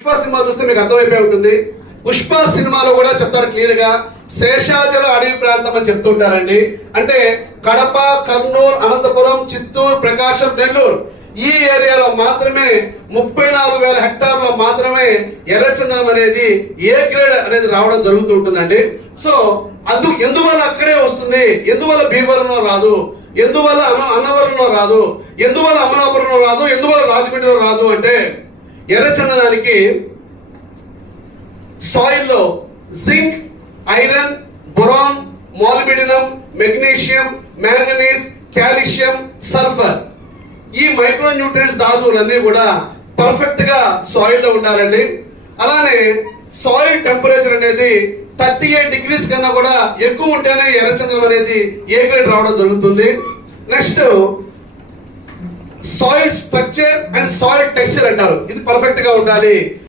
Pushpa cinema చూస్తే మీకు అర్థమైపోయి ఉంటుంది. పుష్ప సినిమాలో కూడా చెప్తారు క్లియర్గా శేషాచల అడవి ప్రాంతం అని చెప్తుంటారండి. అంటే కడప కర్నూలు అనంతపురం చిత్తూరు ప్రకాశం నెల్లూరు ఈ ఏరియాలో మాత్రమే ముప్పై నాలుగు వేల హెక్టార్లో మాత్రమే ఎర్రచందనం అనేది ఏ గ్రేడ్ అనేది రావడం జరుగుతూ ఉంటుందండి. సో అందు ఎందువల్ల అక్కడే వస్తుంది? ఎందువల్ల భీమవరంలో రాదు? ఎందువల్ల అన్నవరంలో రాదు? ఎందువల్ల అమలాపురంలో రాదు? ఎందువల్ల రాజమండ్రిలో రాదు అంటే ఎర్రచందనానికి సాయిల్లో zinc iron boron molybdenum magnesium manganese calcium sulphur. ఈ మైక్రో న్యూట్రియన్స్ ధాతువులన్నీ కూడా పర్ఫెక్ట్గా సాయిల్లో ఉండాలండి. అలానే సాయిల్ టెంపరేచర్ అనేది థర్టీ ఎయిట్ డిగ్రీస్ కన్నా కూడా ఎక్కువ ఉంటేనే ఎర్రచందనం అనేది ఏ గ్రేడ్ రావడం జరుగుతుంది. Next soil structure and soil texture అంటారు. ఇది పర్ఫెక్ట్గా ఉండాలి.